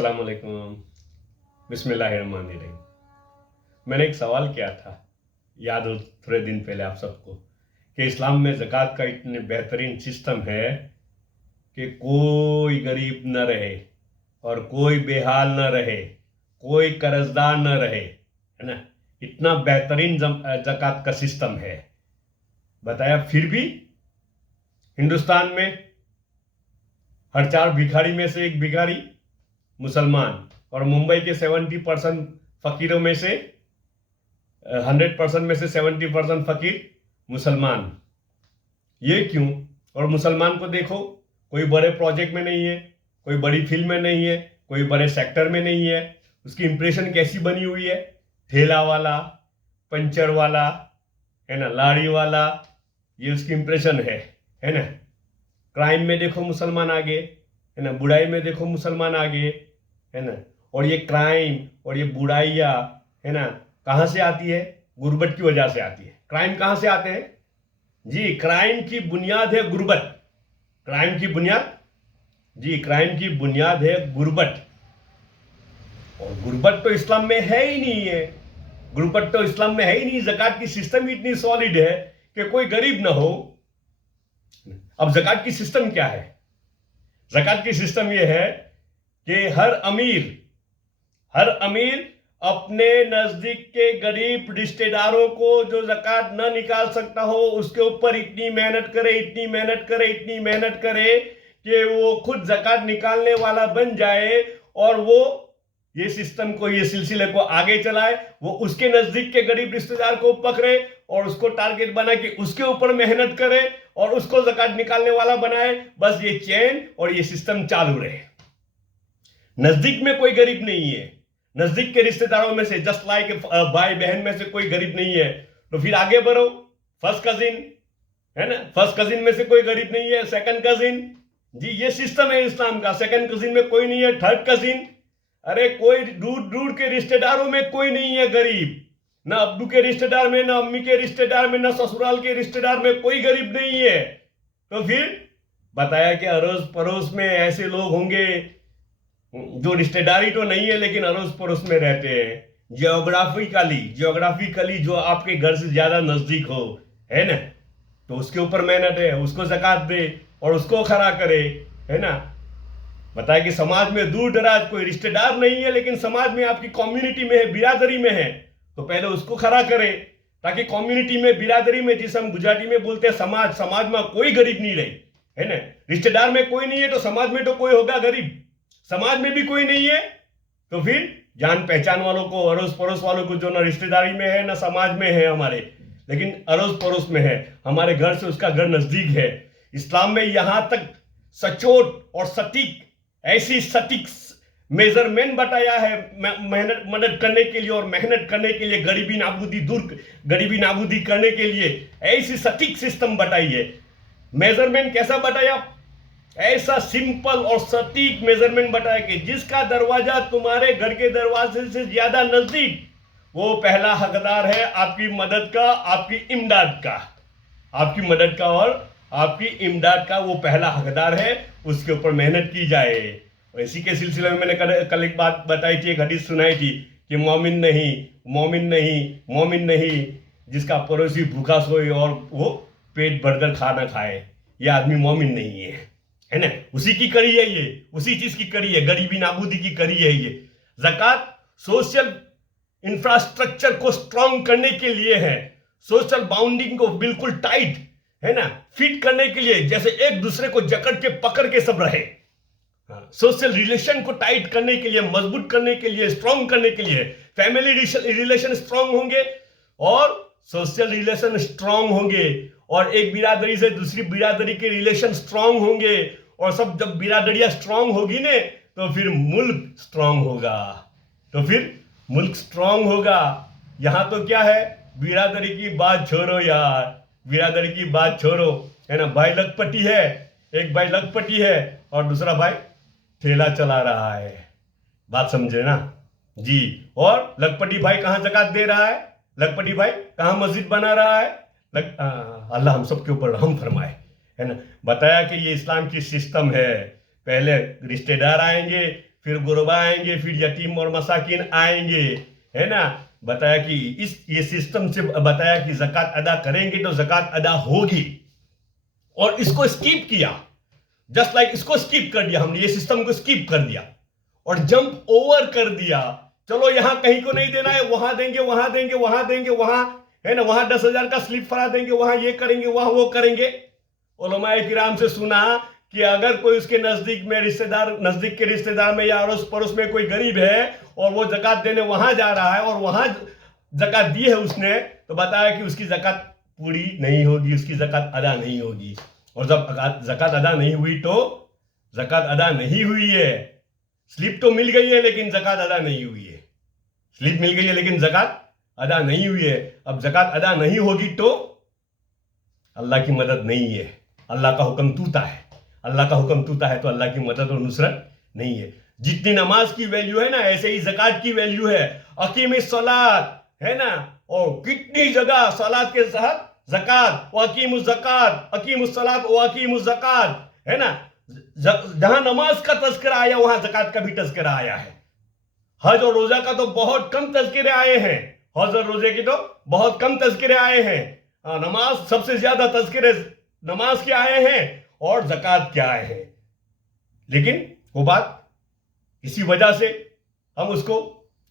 अस्सलामुअलैकुम। बिस्मिल्लाहिर्रहमानिर्रहीम। मैंने एक सवाल किया था, याद हो थोड़े दिन पहले आप सबको, कि इस्लाम में ज़कात का इतने बेहतरीन सिस्टम है कि कोई गरीब न रहे और कोई बेहाल न रहे, कोई कर्जदार न रहे, है ना। इतना बेहतरीन ज़कात का सिस्टम है। बताया फिर भी हिंदुस्तान में हर 4 भिखारी में से एक भिखारी मुसलमान, और मुंबई के 70% फकीरों में से 100% में से 70% फकीर मुसलमान। ये क्यों? और मुसलमान को देखो, कोई बड़े प्रोजेक्ट में नहीं है, कोई बड़ी फिल्म में नहीं है, कोई बड़े सेक्टर में नहीं है। उसकी इंप्रेशन कैसी बनी हुई है? ठेला वाला, पंचर वाला, है ना, लाड़ी वाला, ये उसकी इंप्रेशन है ना। क्राइम में देखो मुसलमान आगे, है ना, बुराई में देखो मुसलमान आगे, है ना। और ये क्राइम और ये बुराइयाँ, है ना, कहाँ से आती है? गुर्बत की वजह से आती है। क्राइम कहाँ से आते हैं? जी, क्राइम की बुनियाद है गुर्बत। क्राइम की बुनियाद, जी, क्राइम की बुनियाद है गुर्बत। और गुर्बत तो इस्लाम में है ही नहीं है। गुर्बत तो इस्लाम में है ही नहीं। ज़कात की सिस्टम ही इतनी सॉलिड है कि कोई गरीब ना हो। अब ज़कात की सिस्टम क्या है? ज़कात की सिस्टम यह है कि हर अमीर अपने नजदीक के गरीब रिश्तेदारों को जो ज़कात न निकाल सकता हो, उसके ऊपर इतनी मेहनत करे कि वो खुद ज़कात निकालने वाला बन जाए, और वो ये सिस्टम को, ये सिलसिले को आगे चलाए। वो उसके नजदीक के गरीब रिश्तेदार को पकड़े और उसको टारगेट बना के उसके ऊपर मेहनत करे और उसको ज़कात निकालने वाला बनाए। बस ये चेन और ये सिस्टम चालू रहे। नजदीक में कोई गरीब नहीं है, नजदीक के रिश्तेदारों में से, जस्ट लाइक भाई बहन में से कोई गरीब नहीं है, तो फिर आगे बढ़ो। फर्स्ट कजिन, है ना, फर्स्ट कजिन में से कोई गरीब नहीं है, सेकंड कजिन, जी, ये सिस्टम है इस्लाम का। सेकंड कजिन में कोई नहीं है, थर्ड कजिन, अरे कोई दूर दूर के रिश्तेदारों में कोई नहीं है गरीब। ना अब्बू के रिश्तेदार में, ना अम्मी के रिश्तेदार में, ना ससुराल के रिश्तेदार में कोई गरीब नहीं है। तो फिर बताया कि अड़ोस पड़ोस में ऐसे लोग होंगे जो रिश्तेदारी तो नहीं है लेकिन अड़ोस पड़ोस में रहते हैं। जियोग्राफिकली जो आपके घर से ज्यादा नजदीक हो, है ना, तो उसके ऊपर मेहनत है, उसको ज़कात दे और उसको खड़ा करे, है ना। बताया कि समाज में दूर दराज कोई रिश्तेदार नहीं है लेकिन समाज में आपकी कम्युनिटी में है, बिरादरी में है, तो पहले उसको खड़ा करे, ताकि कम्युनिटी में, बिरादरी में, जिसे हम गुजराती में बोलते हैं समाज, समाज में कोई गरीब नहीं रहे, है ना। रिश्तेदार में कोई नहीं है तो समाज में तो कोई होगा गरीब। समाज में भी कोई नहीं है तो फिर जान पहचान वालों को, अड़ोस पड़ोस वालों को, जो ना रिश्तेदारी में है ना समाज में है हमारे, लेकिन अड़ोस पड़ोस में है, हमारे घर से उसका घर नजदीक है। इस्लाम में यहां तक सचोट और सटीक, ऐसी सटीक मेजरमेंट बताया है मेहनत, मदद करने के लिए और मेहनत करने के लिए, गरीबी नाबूदी करने के लिए ऐसी सटीक सिस्टम बताई है। मेजरमेंट कैसा बताया? ऐसा सिंपल और सटीक मेजरमेंट बताया कि जिसका दरवाजा तुम्हारे घर के दरवाजे से ज्यादा नजदीक, वो पहला हकदार है आपकी मदद का, आपकी इमदाद का, आपकी मदद का और आपकी इमदाद का, वो पहला हकदार है। उसके ऊपर मेहनत की जाए। और इसी के सिलसिले में मैंने कल एक बात बताई थी, एक हदीस सुनाई थी कि मोमिन नहीं जिसका पड़ोसी भूखा सोए और वो पेट भरकर खाना खाए, ये आदमी मोमिन नहीं है ना। उसी की कड़ी है ये, उसी चीज की कड़ी है, गरीबी नाबूदी की कड़ी है ये। ज़कात सोशल इंफ्रास्ट्रक्चर को स्ट्रांग करने के लिए है, सोशल बाउंडिंग को बिल्कुल टाइट, है ना, फिट करने के लिए, जैसे एक दूसरे को जकड़ के पकड़ के सब रहे। सोशल रिलेशन को टाइट करने के लिए, मजबूत करने के लिए, स्ट्रांग करने के लिए, फैमिली रिलेशन स्ट्रांग होंगे और सोशल रिलेशन स्ट्रांग होंगे, और एक बिरादरी से दूसरी बिरादरी के रिलेशन स्ट्रांग होंगे, और सब जब बिरादरियां स्ट्रांग होगी ने तो फिर मुल्क स्ट्रांग होगा, तो फिर मुल्क स्ट्रांग होगा। यहां तो क्या है, बिरादरी की बात छोड़ो यार, बिरादरी की बात छोड़ो, है ना। भाई लखपति है, एक भाई लखपति है और दूसरा भाई ठेला चला रहा है, बात समझे ना जी। और लखपति भाई कहां ज़कात दे रहा है? लखपति भाई कहां मस्जिद बना रहा है? अल्लाह हम सब के ऊपर रहम फरमाए, है ना। बताया कि ये इस्लाम की सिस्टम है। पहले रिश्तेदार आएंगे, फिर गुरबा आएंगे, फिर यतीम और मसाकिन आएंगे, है ना। बताया कि ये सिस्टम से बताया कि ज़कात अदा करेंगे तो ज़कात अदा होगी, और इसको स्किप किया, जस्ट लाइक इसको स्किप कर दिया हमने, ये सिस्टम को स्किप कर दिया और जंप ओवर कर दिया। चलो यहां कहीं को नहीं देना है, वहां देंगे, वहां देंगे, वहां देंगे, वहां, है ना, वहां 10,000 का स्लिप फरा देंगे, वहां ये करेंगे, वहां वो करेंगे। उलमाए किराम से सुना कि अगर कोई उसके नजदीक में रिश्तेदार, नजदीक के रिश्तेदार में या अड़ोस पड़ोस में कोई गरीब है और वो जकात देने वहां जा रहा है और वहां जकात दी है उसने, तो बताया कि उसकी जकात पूरी नहीं होगी, उसकी जकात अदा नहीं होगी। और जब जकात अदा नहीं हुई तो जकात अदा नहीं हुई है। स्लिप तो मिल गई है लेकिन जकात अदा नहीं हुई है। स्लिप मिल गई है लेकिन जकात अदा नहीं हुई है। अब जकात अदा नहीं होगी तो अल्लाह की मदद नहीं है, अल्लाह का हुक्म टूटा है। अल्लाह का हुक्म टूटा है तो अल्लाह की मदद और नुसरत नहीं है। जितनी नमाज की वैल्यू है ना, ऐसे ही ज़कात की वैल्यू है। अकीमिस सलात, है ना, और कितनी जगह सलात के साथ ज़कात, वकीमुस ज़कात, अकीमुस सलात वकीमुस ज़कात, है ना। जहां नमाज का तज़किरा आया वहां ज़कात का भी तज़किरा आया है। हज और रोजा का तो बहुत कम तज़किरे आए हैं, हज और रोजे के तो बहुत कम तज़किरे आए हैं। नमाज सबसे ज्यादा तज़किरे नमाज के आए हैं और ज़कात के आए हैं। लेकिन वो बात इसी वजह से हम उसको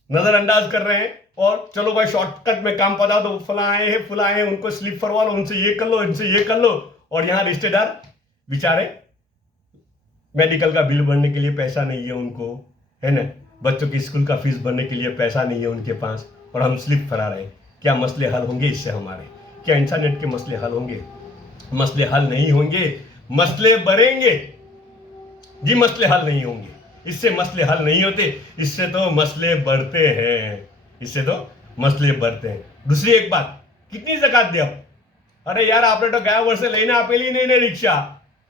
नजरअंदाज कर रहे हैं और चलो भाई शॉर्टकट में काम पता दो, फला आए हैं, फला आए हैं, उनको स्लिप फरवा लो, उनसे ये कर लो, इनसे ये कर लो। और यहाँ रिश्तेदार बेचारे मेडिकल का बिल भरने के लिए पैसा नहीं है उनको, है ना, बच्चों की स्कूल का फीस भरने के लिए पैसा नहीं है उनके पास, और हम स्लिप फरा रहे हैं। क्या मसले हल होंगे इससे हमारे? क्या इंसानियत के मसले हल होंगे? मसले हल नहीं होंगे, मसले बढ़ेंगे जी, मसले हल नहीं होंगे। इससे मसले हल नहीं होते, इससे तो मसले बढ़ते हैं, इससे तो मसले बढ़ते हैं। दूसरी एक बात, कितनी ज़कात दे? अरे यार आपने तो ગયા વર્ષે લઈને આપેલી નહીં ને રિક્ષા,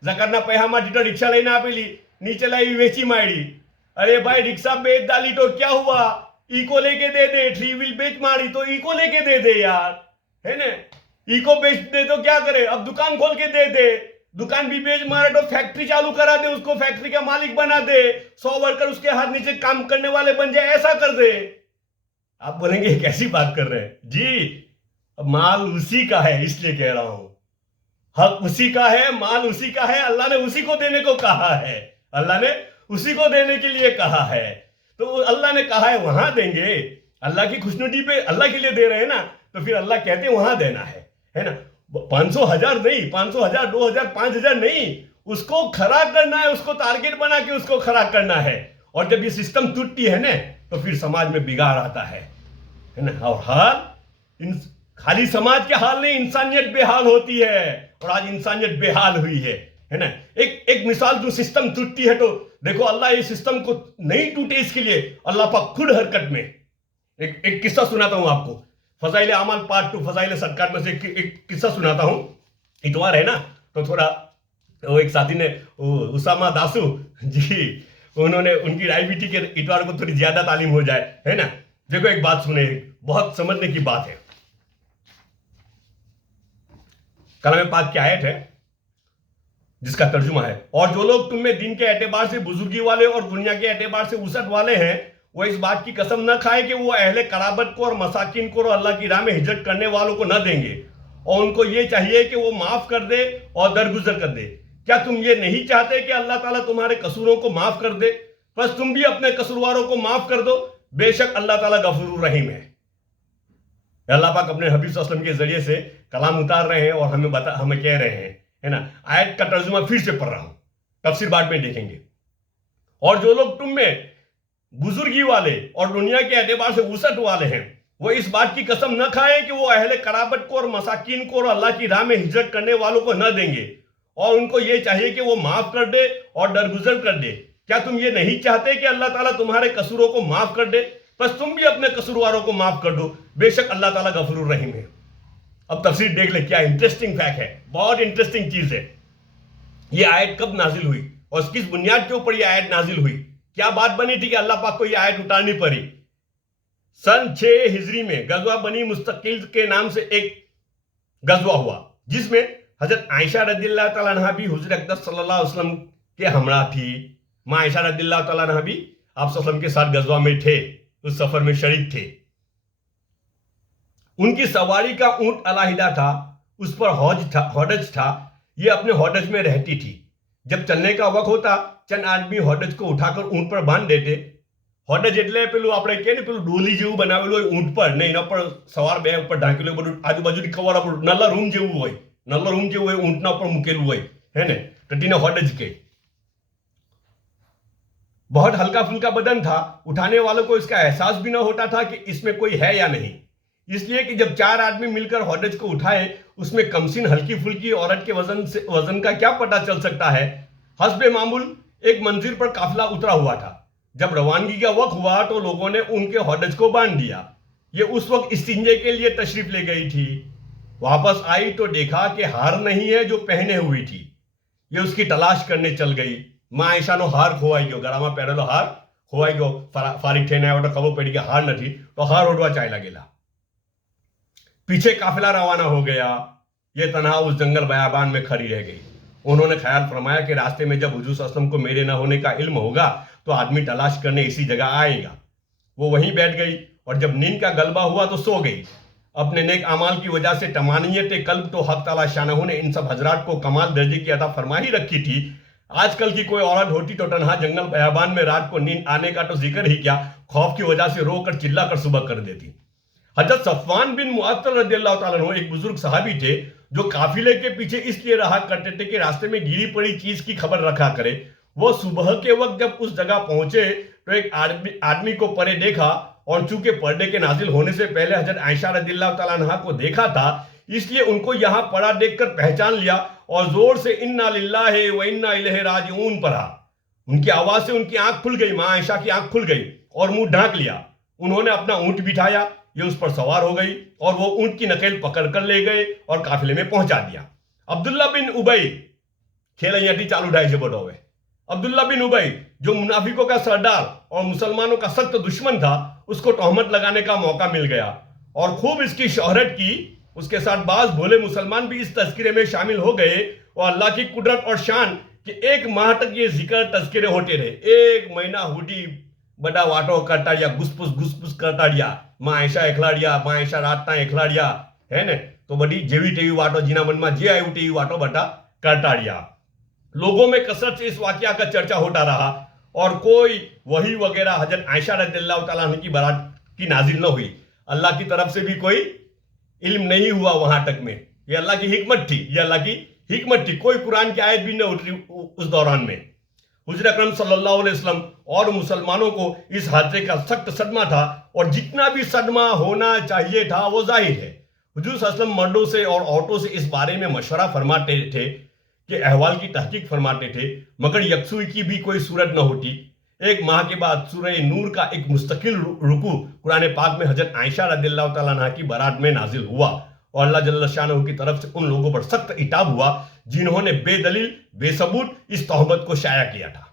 ज़काતના પૈસામાં જેટલો રિક્ષા લઈને આપેલી, નીચે લાવી વેચી મારી। अरे भाई रिक्शा बेच डाली तो क्या हुआ, इको लेके दे दे। 3 व्हील बेच मारी तो इको लेके दे दे यार, है ना। इको बेच दे तो क्या करे, अब दुकान खोल के दे दे। दुकान भी बेच मारे तो फैक्ट्री चालू करा दे, उसको फैक्ट्री का मालिक बना दे, 100 वर्कर उसके हाथ नीचे काम करने वाले बन जाए, ऐसा कर दे। आप बोलेंगे कैसी बात कर रहे हैं जी, माल उसी का है इसलिए कह रहा हूं, हक उसी का है, माल उसी का है, अल्लाह ने उसी को देने को कहा है, अल्लाह ने उसी को देने के लिए कहा है। तो अल्लाह ने कहा है वहां देंगे, अल्लाह की खुशनुदी पे अल्लाह के लिए दे रहे हैं ना, तो फिर अल्लाह कहते हैं वहां देना है ना। 500 हजार नहीं, 500 हजार, 2,000, 5,000 नहीं, उसको खड़ा करना है, उसको टारगेट बना के उसको खड़ा करना है। और जब ये सिस्टम टूटती है ना तो फिर समाज में बिगाड़ आता है ना। और हाल खाली समाज के हाल नहीं, इंसानियत बेहाल होती है, और आज इंसानियत बेहाल हुई है ना। एक मिसाल, जो सिस्टम टूटती है तो देखो अल्लाह ये सिस्टम को नहीं टूटे इसके लिए अल्लाह पाक खुद हरकत में। एक किस्सा सुनाता हूं आपको, फजाइल अमाल पार्ट 2 फजाइल सदकात में से एक किस्सा सुनाता हूं। इतवार है ना तो थोड़ा वो एक साथी ने उसामा दासू जी, उन्होंने उनकी डायबिटी के इतवार को थोड़ी ज्यादा तालीम हो जाए, है ना। देखो एक बात सुने, बहुत समझने की बात है। कलाम पाक की आयत है जिसका तर्जुमा है, और जो लोग तुम में दिन के एतबार से बुजुर्गी वाले और दुनिया के एतबार से वसअत वाले हैं, वो इस बात की कसम न खाए कि वो अहले कराबत को और मसाकिन को और अल्लाह की राह में हिजरत करने वालों को न देंगे, और उनको ये चाहिए कि वो माफ कर दे और दरगुजर कर दे। क्या तुम ये नहीं चाहते कि अल्लाह ताला तुम्हारे कसूरों को माफ कर दे? बस तुम भी अपने कसूरवारों को माफ कर दो, बेशक अल्लाह ताला गफूरुर रहीम है। अल्लाह पाक अपने हबीब सल्लल्लाहु अलैहि वसल्लम के जरिए से कलाम उतार रहे हैं और हमें कह रहे हैं, है ना। आयत का तर्जुमा फिर से पढ़ रहा हूं, तफसीर बाद में देखेंगे। और जो लोग तुम में बुजुर्गी वाले और दुनिया के एतबार से वसअत वाले हैं, वो इस बात की कसम न खाएं कि वो अहले कराबत को और मसाकिन को और अल्लाह की राह में हिजरत करने वालों को न देंगे, और उनको ये चाहिए कि वो माफ कर दे और दरगुजर कर दे। क्या तुम ये नहीं चाहते कि अल्लाह ताला तुम्हारे कसूरों को माफ कर दे? बस तुम भी अपने कसूरवारों को माफ कर दो, बेशक अल्लाह ताला गफूरुर रहीम है। अब तफसीर देख ले, क्या इंटरेस्टिंग फैक्ट है, बहुत इंटरेस्टिंग चीज है। ये आयत कब नाजिल हुई और किस बुनियाद के ऊपर ये आयत नाजिल हुई? क्या बात बनी थी कि अल्लाह पाक को ये आयत उतारनी पड़ी? सन 6 हिजरी में गजवा बनी मुस्तकिल के नाम से एक गजवा हुआ, जिसमें हजरत आयशा रदियल्लाहु तआला अन्हा भी हुजूर अक़दस सल्लल्लाहु अलैहि वसल्लम के हमरा थी। मां आयशा रदियल्लाहु तआला अन्हा भी आप वसल्लम के साथ गजवा में थे, उस सफर में शरीक थे। उनकी सवारी का ऊंट अलाहिदा था, उस पर हौडज था। ये अपने हौडज में रहती थी। जब चलने का वक्त होता, चंद आदमी हौडज को उठाकर ऊंट पर बांध देते। हौडજ એટલે પેલું આપણે કહે ને પેલું ડોલી જેવું બનાવેલું હોય ઊંટ પર ને એના પર સવાર બે ઉપર ઢાંકેલું બધું આજુબાજુની કવર પર નલ્લા રૂમ જેવું હોય ઊંટના ઉપર મૂકેલું હોય है ने, तो तीने हौडज के। बहुत हल्का फुल्का बदन था, उठाने वालों को इसका एहसास भी न होता था कि इसमें कोई है या नहीं, इसलिए कि जब चार आदमी मिलकर हौडज को उठाए, उसमें कमसिन हल्की फुल्की औरत के वजन का क्या पता चल सकता है। हस्बे मामूल एक मंजिल पर काफिला उतरा हुआ था। जब रवानगी का वक्त हुआ तो लोगों ने उनके हौडज को बांध दिया। ये उस वक्त इस्तिंजे के लिए तशरीफ ले गई थी। वापस आई तो देखा कि हार नहीं है जो पहने हुई थी। ये उसकी तलाश करने चल गई। मां आयशानो हार खोवाई गयो, गळाમાં પહેરેલો હાર ખોવાઈ ગયો। ફારિગ થઈને આવ્યો તો ખબર પડી કે હાર નથી, તો હાર ઓઢવા ચાલ્યા गेला। पीछे काफिला रवाना हो गया। ये तन्हा उस जंगल बयाबान में खड़ी रह गई। उन्होंने ख्याल फरमाया कि रास्ते में जब हुजूर सल्लल्लाहु अलैहि वसल्लम को मेरे न होने का इल्म होगा तो आदमी तलाश करने इसी जगह आएगा। वो वहीं बैठ गई और जब नींद का गलबा हुआ तो सो गई। अपने नेक अमाल की वजह से तमानियत कल्ब तो हक ताला शानहू ने इन सब हजरात को कमाल दर्जे की अता फरमा ही रखी थी। आजकल की कोई औरत होती तो तन्हा जंगल बयाबान में रात को नींद आने का तो जिक्र ही क्या, खौफ की वजह से रोकर चिल्लाकर सुबह कर देती। हजरत सफवान बिन मुअत्तल रदियल्लाहु ताला अन्हु एक बुजुर्ग सहाबी थे जो काफिले के पीछे इसलिए रहा करते थे कि रास्ते में गिरी पड़ी चीज की खबर रखा करे। वो सुबह के वक्त जब उस जगह पहुंचे तो एक आदमी को परे देखा और चूंकि पर्दे के नाजिल होने से पहले हजरत आयशा रदियल्लाहु ताला अन्हा को देखा था, इसलिए उनको यहां पड़ा देखकर पहचान लिया और जोर से इन्ना लिल्लाहि व इन्ना इलैहि राजिऊन पढ़ा। उनकी आवाज से उनकी आंख खुल गई, मां आयशा की आंख खुल गई और मुंह ढांक लिया। उन्होंने अपना ऊंट बिठाया, ये उस पर सवार हो गई और वो ऊंट की नकेल पकड़ कर ले गए और काफिले में पहुंचा दिया। अब्दुल्ला बिन उबई खेल અહીંયાથી ચાલુ થાય છે બધો। હવે अब्दुल्ला बिन उबई जो मुनाफिकों का सरदार और मुसलमानों का सख्त दुश्मन था, उसको तोहमत लगाने का मौका मिल गया और खूब इसकी शोहरत की। उसके साथ बाज भोले मुसलमान भी इस तस्करे में शामिल हो गए और अल्लाह की कुदरत और शान कि एक माह तक ये जिक्र तस्करे होते रहे। एक महीना हुडी बड़ा वाटो करता रिया, घुसपुस करता रिया। मां आयशा एकलाड़िया, मां आयशा रातना एकलाड़िया है ने, तो बड़ी जेवी टेवी वाटो जीना मन में जे आयु टेवी वाटो बटा करता रिया। लोगों में कसरत से इस वाकया का चर्चा होता रहा और कोई वही वगैरह हजरत आयशा रदियल्लाहु ताला अन्हा की बारात की नाजिल न हुई। अल्लाह की तरफ से भी कोई इल्म नहीं हुआ वहां तक में। ये अल्लाह की हिकमत थी, ये अल्लाह की हिकमत थी। कोई कुरान की आयत भी न उतरी उस दौरान में। हुजूर अकरम सल्लल्लाहु अलैहि वसल्लम और मुसलमानों को इस हादसे का सख्त सदमा था और जितना भी सदमा होना चाहिए था वो जाहिर है। हुजूर सल्लल्लाहु अलैहि वसल्लम मर्दों से और औरतों से इस बारे में मशवरा फरमाते थे कि अहवाल की तहकीक फरमाते थे, मगर यकसुई की भी कोई सूरत न होती। एक माह के बाद सूरह नूर का एक मुस्तकिल रुकू कुरान पाक में हजरत आयशा रदियल्लाहु ताला अन्हा की बारात में नाजिल हुआ और अल्लाह जल्ल शानहू की तरफ से उन लोगों पर सख्त इताब हुआ जिन्होंने बेदलील बेसबूत इस तोहमत को शाया किया था।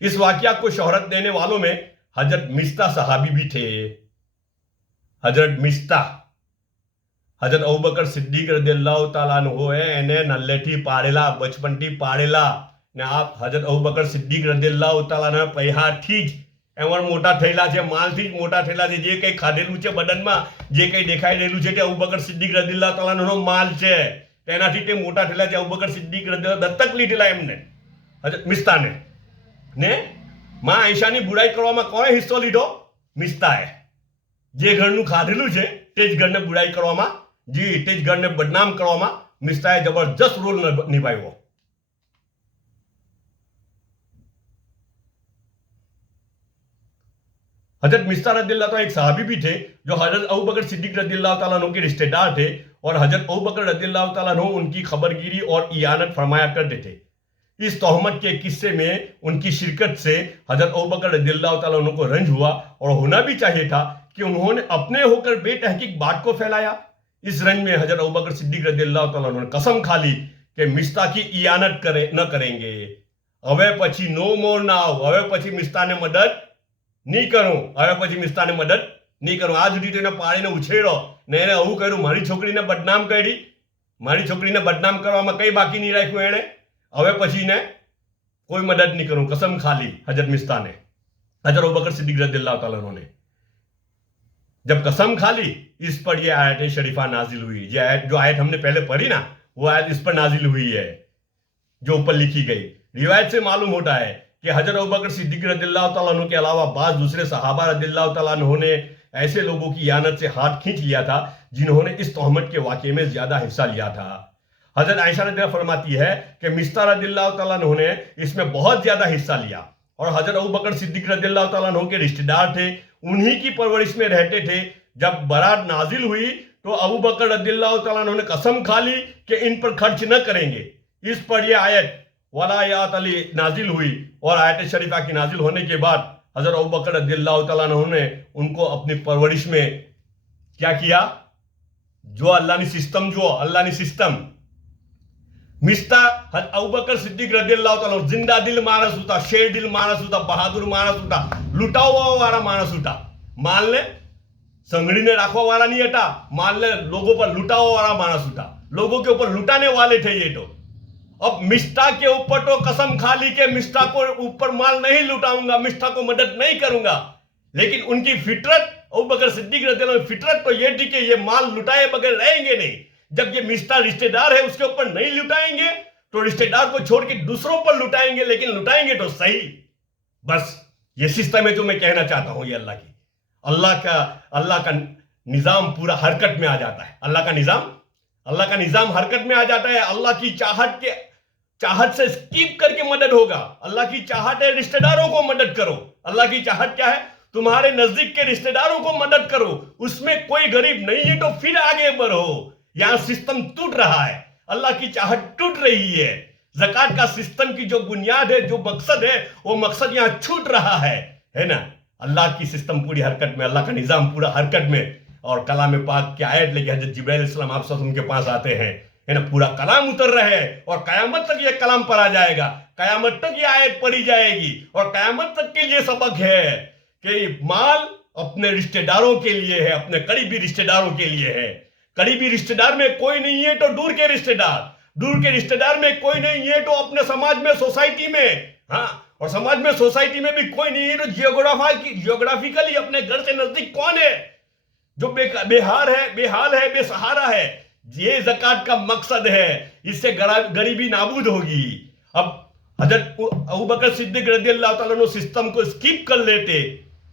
इस वाकया को शोहरत देने वालों में हजरत मिस्ता सहाबी भी थे। हजरत मिस्ता हजरत अबू बकर सिद्दीक रदियल्लाहु ताला अन्हु એને નલ્લેથી પાડેલા, બચપનથી પાડેલા ને આપ હજરત અબુ બકર સિદ્દીક રદિયલ્લાહુ તાલા ના પૈહાથી જ એમર મોટા થયેલા છે, માલથી જ મોટા થયેલા છે। જે કંઈ ખાધેલું છે બદનમાં, જે કંઈ દેખાઈ રહેલું છે તે અબુ બકર સિદ્દીક રદિયલ્લાહુ તાલાનો માલ છે, તેનાથી તે મોટા થયેલા છે। અબુ બકર સિદ્દીક રદિયલ્લાહુ દત્તક લીધેલા એમને હજરત મિસ્તાને ને માં આયશાની બુરાઈ કરવામાં કોણે હિસ્સો લીધો? મિસ્તાએ। જે ઘરનું ખાધેલું છે તે જ ઘરને બુરાઈ કરવામાં, जी તે જ ઘરને બદનામ કરવામાં મિસ્તાએ જબરજસ્ત રોલ નિભાવ્યો। हजरत मिस्ता रदियल्लाहु ताला एक सहाबी भी थे जो हजरत अबू बकर सिद्दीक रदियल्लाहु ताला अन्हु के रिश्तेदार थे और हजरत अबू बकर रदियल्लाहु ताला अन्हु उनकी खबरगिरी और इयानत फरमाया करते थे। इस तोहमत के किस्से में उनकी शिरकत से हजरत अबू बकर रदियल्लाहु ताला अन्हु को रंज हुआ और होना भी चाहिए था कि उन्होंने अपने होकर बेतहकीक बात को फैलाया। इस रंज में हजरत अबू बकर सिद्दीक रदियल्लाहु ताला अन्हु ने कसम खा ली कि मिस्ता की इयानत न करेंगे। હવે પછી नो मोर नाउ, હવે પછી મિસ્તાને મદદ नहीं करूं, હવે પછી મિસ્તાને મદદ नहीं करूं। આ સુધી તેને પાળીને ઉછેર્યો ને એને આવું કર્યું, મારી છોકરીને બદનામ કરી, મારી છોકરીને બદનામ કરવામાં કંઈ બાકી નહીં રાખ્યું એણે। હવે પછી ને કોઈ મદદ નહીં કરું, कसम खा ली हजरत मिस्ता ने। हजरत अबू बकर सिद्दीक रज़ियल्लाहु ताला अन्हु ने जब कसम खा ली, इस पर यह आयत शरीफा नाजिल हुई। जो आयत हमने पहले पढ़ी ना, वो आयत इस पर नाजिल हुई है, जो ऊपर लिखी गई। रिवायत से मालूम होता है कि हजरत अबू बकर सिद्दीक रज़ियल्लाहु ताला अन्हु के अलावा बाज दूसरे सहाबा रज़ियल्लाहु ताला अन्हु ने ऐसे लोगों की यानत से हाथ खींच लिया था जिन्होंने इस तोहमत के वाकये में ज्यादा हिस्सा लिया था। हजरत आयशा रज़ियल्लाहु फरमाती है कि मिस्ता रज़ियल्लाहु ताला अन्हु ने इसमें बहुत ज्यादा हिस्सा लिया, और हजरत अबू बकर सिद्दीक रज़ियल्लाहु ताला अन्हु के रिश्तेदार थे, उन्हीं की परवरिश में रहते थे। जब बारात नाजिल हुई तो अबू बकर रज़ियल्लाहु ताला अन्हु ने कसम खा ली कि इन पर खर्च न करेंगे। इस पर यह आयत वलायात अली नाजिल हुई, और आयत शरीफा की नाजिल होने के बाद हजरत अबू बकर रज़ियल्लाहु ताला अन्हु ने उनको अपनी परवरिश में क्या किया, जो अल्लाह ने सिस्टम मिस्ता अबू बकर सिद्दीक रज़ियल्लाहु ताला जिंदा दिल मानस होता, शेर दिल मानस होता, बहादुर मानस होता, लुटावा वाला मानस होता। मान ले संगड़ी ने राखवा वाला नहीं हटा, मान ले लोगों पर लुटावा वाला मानस होता, लोगों के ऊपर लुटाने वाले थे ये। तो अब मिस्ता के ऊपर तो कसम खा ली कि मिस्ता को ऊपर माल नहीं लुटाऊंगा, मिस्ता को मदद नहीं करूंगा, लेकिन उनकी फितरत, अबू बकर सिद्दीक रज़ियल्लाहु फितरत तो ये थी कि ये माल लुटाए बगैर रहेंगे नहीं। जब ये मिस्ता रिश्तेदार है उसके ऊपर नहीं लुटाएंगे तो रिश्तेदार को छोड़ के दूसरों पर लुटाएंगे, लेकिन लुटाएंगे तो सही। बस ये सिस्टम है जो मैं कहना चाहता हूं। ये अल्लाह का निजाम पूरा हरकत में आ जाता है। अल्लाह का निजाम हरकत में आ जाता है। अल्लाह की चाहत से स्कीप करके मदद होगा। अल्लाह की चाहत है रिश्तेदारों को मदद करो। अल्लाह की चाहत क्या है, तुम्हारे नजदीक के रिश्तेदारों को मदद करो, उसमें कोई गरीब नहीं है तो फिर आगे बढ़ो। यहां सिस्टम टूट रहा है, अल्लाह की चाहत टूट रही है। ज़कात का सिस्टम की जो बुनियाद है, जो मकसद है, वो मकसद यहां छूट रहा है ना। अल्लाह की सिस्टम पूरी हरकत में, अल्लाह का निजाम पूरा हरकत में। और कलाम पाक की आयत लेके हजरत जिब्राइल अलैहिस्सलाम आप सब उनके पास आते हैं, है ना, पूरा कलाम उतर रहे हैं, और कयामत तक ये कलाम पढ़ा जाएगा, कयामत तक ये आयत पढ़ी जाएगी, और कयामत तक के लिए सबक है कि माल अपने रिश्तेदारों के लिए है, अपने करीबी रिश्तेदारों के लिए है। करीबी रिश्तेदार में कोई नहीं है तो दूर के रिश्तेदार में कोई नहीं है तो अपने समाज में, सोसाइटी में, हाँ, और समाज में सोसाइटी में भी कोई नहीं है तो जियोग्राफिकली अपने घर से नजदीक कौन है जो बेहाल है, बेसहारा है। ये ज़कात का मकसद है, इससे गरीबी नाबूद होगी। अब हजरत अबू बकर सिद्दीक रज़ियल्लाहु ताला अन्हु सिस्टम को स्किप कर लेते,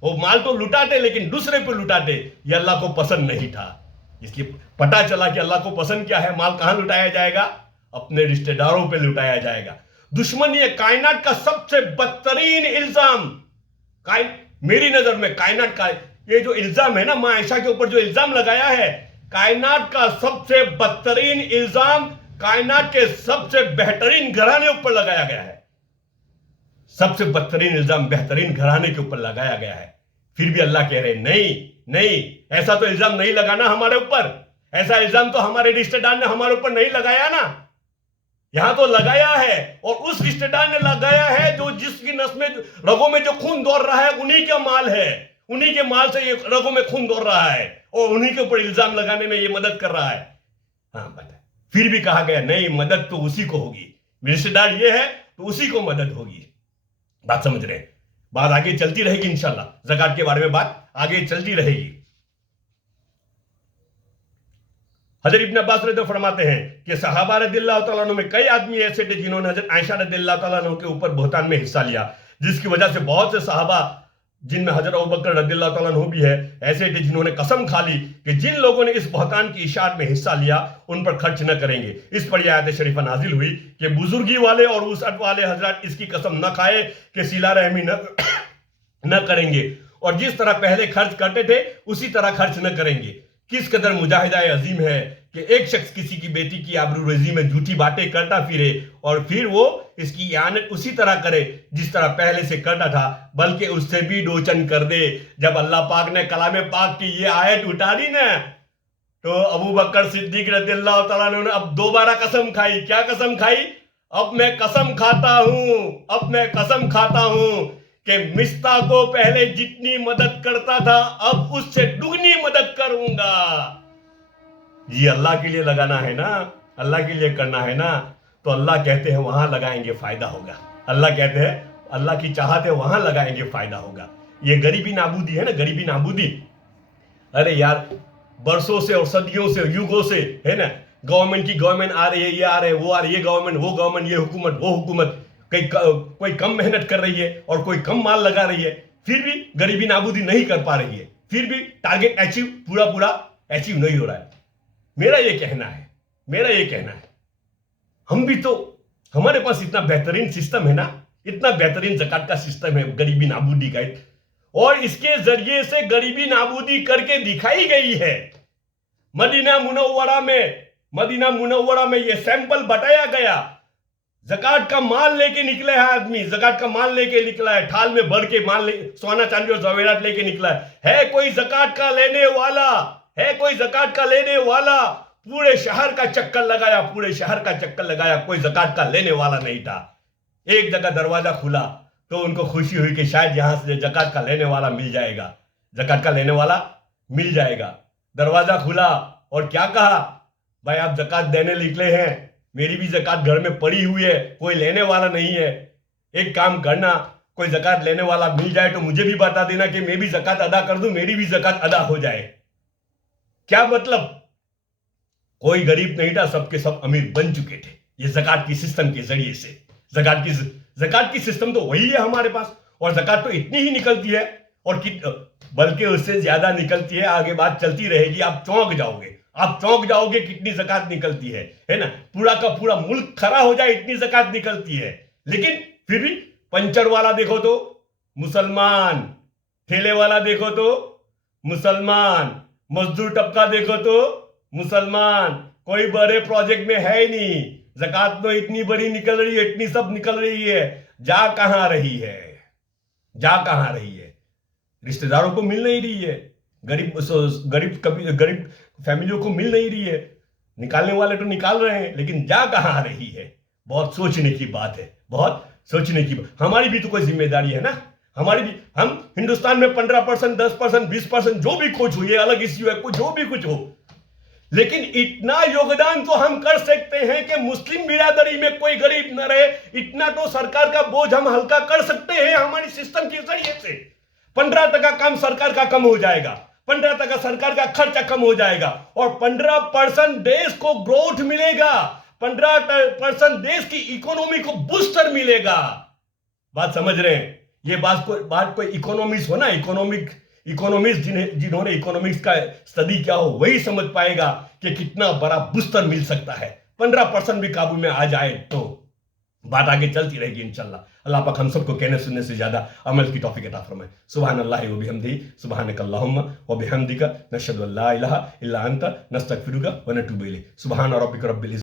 वो माल तो लुटाते लेकिन दूसरे पे लुटाते, ये अल्लाह को पसंद नहीं था। इसलिए पता चला कि अल्लाह को पसंद क्या है, माल कहां लुटाया जाएगा, अपने रिश्तेदारों पे लुटाया जाएगा। दुश्मन ये कायनात का सबसे बदतरीन इल्जाम, मेरी नजर में कायनात का ये जो इल्जाम है ना, मां आयशा के ऊपर जो इल्जाम लगाया है, कायनात का सबसे बदतरीन इल्जाम कायनात के सबसे बेहतरीन घराने ऊपर लगाया गया है। सबसे बदतरीन इल्जाम बेहतरीन घराने के ऊपर लगाया गया है। फिर भी अल्लाह कह रहे नहीं, ऐसा तो इल्जाम नहीं लगाना हमारे ऊपर, ऐसा इल्जाम तो हमारे रिश्तेदार ने हमारे ऊपर नहीं लगाया ना। यहां तो लगाया है, और उस रिश्तेदार ने लगाया है जो जिसकी नस में, रगों में जो खून दौड़ रहा है, उन्हीं का माल है, उन्हीं के माल से ये रगों में खून दौड़ रहा है, और उन्हीं के ऊपर इल्जाम लगाने में ये मदद कर रहा है। हाँ बता, फिर भी कहा गया नहीं, मदद तो उसी को होगी, रिश्तेदार ये है तो उसी को मदद होगी। बात समझ रहे हैं? बात आगे चलती रहेगी इंशाल्लाह, ज़कात के बारे में बात आगे चलती रहेगी। हजरत इब्न अब्बास रज़ियल्लाहु फरमाते हैं कि सहाबा रज़ियल्लाहु ताला अन्हु में कई आदमी ऐसे थे जिन्होंने हजरत आयशा रज़ियल्लाहु ताला अन्हु के ऊपर बहतान में हिस्सा लिया, जिसकी वजह से बहुत से सहाबा, जिनमें हजरत अबू बकर रज़ियल्लाहु ताला अन्हु भी है, ऐसे थे जिन्होंने कसम खा ली कि जिन लोगों ने इस बहतान की इशाअत में हिस्सा लिया उन पर खर्च न करेंगे। इस पर यह आयत शरीफा नाजिल हुई कि बुजुर्गी वाले और वसअत वाले हजरत इसकी कसम न खाए कि सिला रहमी न करेंगे, और जिस तरह पहले खर्च करते थे उसी तरह खर्च न करेंगे। किस कदर मुजाहिदा अजीम है कि एक शख्स किसी की बेटी की आबरूरेजी में झूठी बातें करता फिरे और फिर वो इसकी इयानत उसी तरह करे जिस तरह पहले से करता था, बल्कि उससे भी डोचन कर दे। जब अल्लाह पाक ने कलाम पाक की ये आयत उतारी ना, तो अबू बकर सिद्दीक रज़ियल्लाहु ताला अन्हु ने अब दोबारा कसम खाई। क्या कसम खाई? अब मैं कसम खाता हूं कि मिस्ता को पहले जितनी मदद करता था अब उससे दुगनी मदद करूंगा। ये अल्लाह के लिए लगाना है ना, अल्लाह के लिए करना है ना, तो अल्लाह कहते हैं वहां लगाएंगे फायदा होगा। अल्लाह कहते हैं, अल्लाह की चाहत है वहां लगाएंगे फायदा होगा। ये गरीबी नाबूदी है ना, गरीबी नाबूदी। अरे यार, बरसों से और सदियों से, युगों से, है ना, गवर्नमेंट आ रही है, ये आ रहे हैं, वो आ रही है, ये गवर्नमेंट, वो गवर्नमेंट, ये हुकूमत, वो हुकूमत, कोई कम मेहनत कर रही है और कोई कम माल लगा रही है, फिर भी गरीबी नाबूदी नहीं कर पा रही है, फिर भी टारगेट अचीव पूरा अचीव नहीं हो रहा है। मेरा ये कहना है, हम भी तो, हमारे पास इतना बेहतरीन सिस्टम है ना, इतना बेहतरीन ज़कात का सिस्टम है गरीबी नाबूदी का, और इसके जरिए से गरीबी नाबूदी करके दिखाई गई है। मदीना मुनव्वरा में ये सैंपल बताया गया। ज़कात का माल लेके निकला है आदमी, ज़कात का माल लेके निकला है, थाल में भर के माल, सोना चांदी और जवेरात लेके निकला है कोई ज़कात का लेने वाला, पूरे शहर का चक्कर लगाया, कोई ज़कात का लेने वाला नहीं था। एक जगह दरवाजा खुला तो उनको खुशी हुई कि शायद यहां से ज़कात का लेने वाला मिल जाएगा, दरवाजा खुला और क्या कहा, भाई आप ज़कात देने निकले हैं, मेरी भी ज़कात घर में पड़ी हुई है, कोई लेने वाला नहीं है, एक काम करना, कोई ज़कात लेने वाला मिल जाए तो मुझे भी बता देना कि मैं भी ज़कात अदा कर दूं, मेरी भी ज़कात अदा हो जाए। क्या मतलब, कोई गरीब नहीं था, सबके सब अमीर बन चुके थे ये ज़कात की सिस्टम के जरिए से। ज़कात की सिस्टम तो वही है हमारे पास, और ज़कात तो इतनी ही निकलती है, और बल्कि उससे ज्यादा निकलती है, आगे बात चलती रहेगी, आप चौंक जाओगे कितनी ज़कात निकलती है ना, पूरा का पूरा मुल्क खड़ा हो जाए इतनी ज़कात निकलती है। लेकिन फिर भी पंचर वाला देखो तो मुसलमान, ठेले वाला देखो तो मुसलमान, मजदूर टपका देखो तो मुसलमान, कोई बड़े प्रोजेक्ट में है ही नहीं, ज़कात तो इतनी बड़ी निकल रही है, इतनी सब निकल रही है, जा कहां रही है, रिश्तेदारों को मिल नहीं रही है, गरीब फैमिलियों को मिल नहीं रही है, निकालने वाले तो निकाल रहे हैं, लेकिन जा कहां रही है। बहुत सोचने की बात है, हमारी भी तो कोई जिम्मेदारी है ना, हम हिंदुस्तान में 15%, 10%, 20% जो भी कुछ हो, ये अलग इश्यू है, जो भी कुछ हो, लेकिन इतना योगदान तो हम कर सकते हैं कि मुस्लिम बिरादरी में कोई गरीब न रहे, इतना तो सरकार का बोझ हम हल्का कर सकते हैं हमारी सिस्टम के जरिए से। 15% काम सरकार का कम हो जाएगा, 15% सरकार का खर्चा कम हो जाएगा, और 15% देश को ग्रोथ मिलेगा, 15% देश की इकोनॉमी को बूस्टर मिलेगा। बात समझ रहे हैं, ये बात कोई इकोनॉमिस्ट हो ना, इकोनॉमिस्ट जिन्होंने इकोनॉमिक्स का स्टडी किया हो वही समझ पाएगा कि कितना बड़ा बूस्टर मिल सकता है। 15% भी काबू में आ जाए तो बात आगे चलती रहेगी इंशाल्लाह। अल्लाह पाक हम सबको कहने सुनने से ज्यादा अमल की तौफीक अता फरमाए। सुभान अल्लाहि व बिहम्दिही, सुभानक अल्लाहुम्मा व बिहम्दिका, नशहदु अल्ला इलाहा इल्ला अंता, नस्तगफिरुका व नतूबु इलैक। सुभान रब्बिका रब्बिल